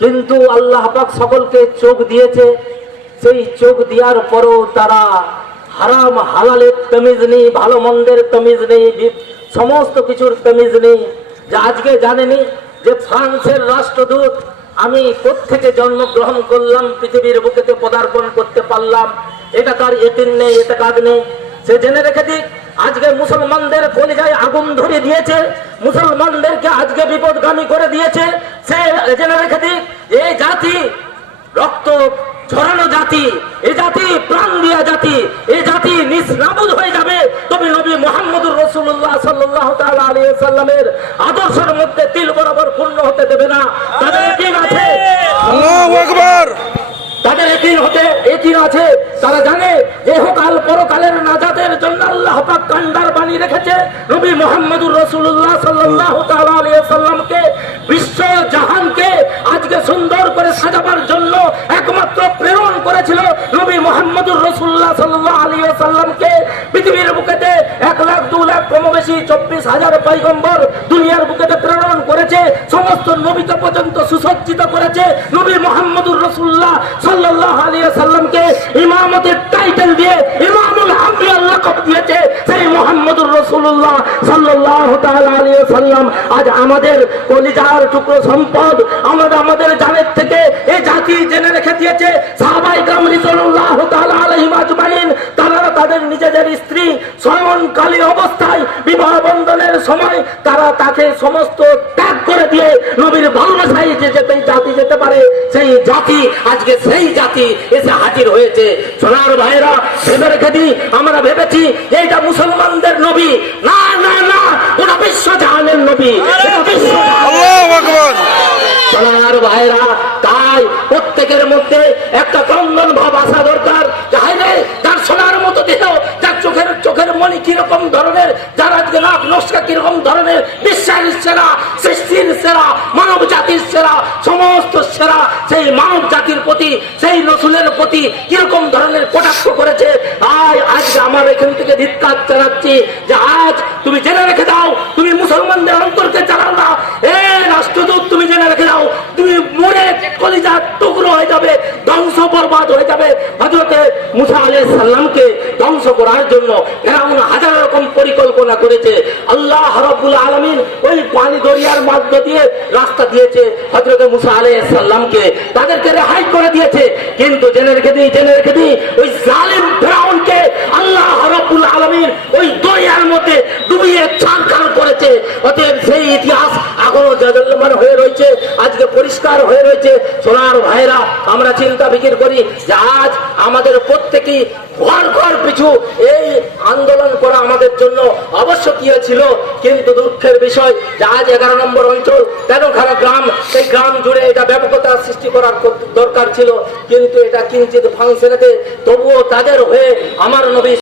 কিন্তু আল্লাহ পাক সকলকে চোখ দিয়েছে, সেই চোখ দেওয়ার পরও তারা হারাম হালালের তমিজ নেই, ভালো মন্দের তমিজ নেই, সমস্ত কিছুর তমিজ নেই। যে আজকে জানেনি যে ফ্রান্সের রাষ্ট্রদূত আমি কোত্থেকে জন্মগ্রহণ করলাম, পৃথিবীর বুকেতে পদার্পণ করতে পারলাম, এটা তার এতিন নেই, এটা কাজ নেই। সে জেনে রেখে দিক আজকে মুসলমানদের কলিজায় আগুন ধরে দিয়েছে, মুসলমানদেরকে আজকে বিপদগামী করে দিয়েছে। সে জেনে রেখে দিক এই জাতি রক্ত ঝরানো জাতি, এই জাতি প্রাণ দিয়া জাতি, এই জাতি নিষ্নাবুদ হয়ে যাবে তবে নবী মুহাম্মদুর রাসূলুল্লাহ সাল্লাল্লাহু তাআলা আলাইহি ওয়াসাল্লামের আদর্শের মধ্যে তিল বরাবর পূর্ণ হতে দেবে না। তাদের একদিন আছে, আল্লাহু আকবার, তাদের একদিন আছে, তারা জানে যে হোকাল পরকালের নাজাতের জন্য আল্লাহ পাক কান্ডার বাণী রেখেছে। নবী মুহাম্মদুর রাসূলুল্লাহ সাল্লাল্লাহু তাআলা আলাইহি ওয়াসাল্লামকে বিশ্ব জাহানকে আজকে সুন্দর করে সাজাবার জন্য একমাত্র প্রেরণ করেছিল নবী মুহাম্মদুর রাসূলুল্লাহ সাল্লাল্লাহু আলাইহি ওয়াসাল্লামকে পৃথিবীর বুকেতে 1 লাখ 2 লাখ কম বেশি 24,000 পয়গম্বর দুনিয়ার বুকেতে প্রেরণ করেছে, সমস্ত নবীকে পর্যন্ত সুসজ্জিত করেছে। নবী মুহাম্মদুর রাসূলুল্লাহ সাল্লাল্লাহু আলাইহি ওয়াসাল্লামকে ইমামতের টাইটেল দিয়ে ইমামুল আম্বিয়া লাকাব দিয়েছে সেই মুহাম্মদুর রাসূলুল্লাহ সাল্লাল্লাহু তাআলা আলাইহি ওয়াসাল্লাম আজ আমাদের কলিজার টুকরো সম্পদ, আমাদের জানের থেকে এই জাতি জেনে রেখে দিয়েছে। সাহাবায়ে কেরাম রাদিয়াল্লাহু তাআলা আলাইহিম আজমাইন তারা তাদের নিজেদের স্ত্রী শয়নকালী অবস্থায় বিবাহ বন্ধনের সময় তারা তাকে সমস্ত ত্যাগ করে দিয়ে নবীর ভালোবাসায় যে জাতি যেতে পারে সেই জাতি আজকে সেই জাতি এসে হাজির হয়েছে। সোনার ভাইরা ভেবে রেখে দিই, আমরা ভেবেছি যে এটা মুসলমানদের নবী, না না না, ওটা বিশ্ব জাহানের নবী, এটা বিশ্ব আল্লাহু আকবার। সোনার ভাইরা তাই প্রত্যেকের মধ্যে একটা ক্রন্দন ভাব আসা দরকার। যার সোনার মতো দেহ, যার চোখের মনি কিরকম ধরনের, যার আজকে লাভ নস্কা কিরকম ধরনের, বিশ্বের সেরা, সৃষ্টির সেরা, মানব জাতির সেরা, সমস্ত সেরা সেই মানব জাতির প্রতি, সেই রসুলের প্রতি কিরকম ধরনের কটাক্ষ করেছে। আজকে আমার এখান থেকে ধিক্কার জানাচ্ছি যে আজ তুমি জেনে রেখে দাও, তুমি মুসলমানদের অন্তরকে জ্বালাও না। এ রাষ্ট্রদূত তুমি জেনে রেখে দাও, তুমি মরে কলিজার টুকরো হয়ে যাবে, ধ্বংস বরবাদ হয়ে যাবে। হযরতে মুসা আলাইহিস সালামকে ধ্বংস করার জন্য ফেরাউন হাজার রকম পরিকল্পনা করেছে। আল্লাহ রাব্বুল আলামিন ওই পানি দরিয়ার মধ্য দিয়ে রাস্তা দিয়েছে হযরতে মুসা আলাইহিস সালামকে, তাদেরকে রেহাই করে দিয়েছে। কিন্তু জেনে রেখে দিই ওই জালিম ফেরাউনকে আল্লাহ রাব্বুল আলামিন ওই দরিয়ার মধ্যে ডুবিয়ে ছারখার করেছে। অতএব সেই ইতিহাস এখনো জাজলমান হয়ে রয়েছে, আজকে পরিষ্কার হয়ে রয়েছে। সোনার ভাইরা আমরা চিন্তা ফিকির করি যে আজ আমাদের প্রত্যেকেই ঘর পিছু এই আন্দোলন করা আমাদের জন্য আবশ্যকীয় ছিল। কিন্তু দুঃখের বিষয় যে আজ 11 নম্বর অঞ্চল 13খানা গ্রাম, সেই গ্রাম জুড়ে এটা ব্যাপকতা সৃষ্টি করার দরকার ছিল, কিন্তু এটা কিঞ্চিত ফাংশনেতে তবুও তাদের হয়ে আমার নবী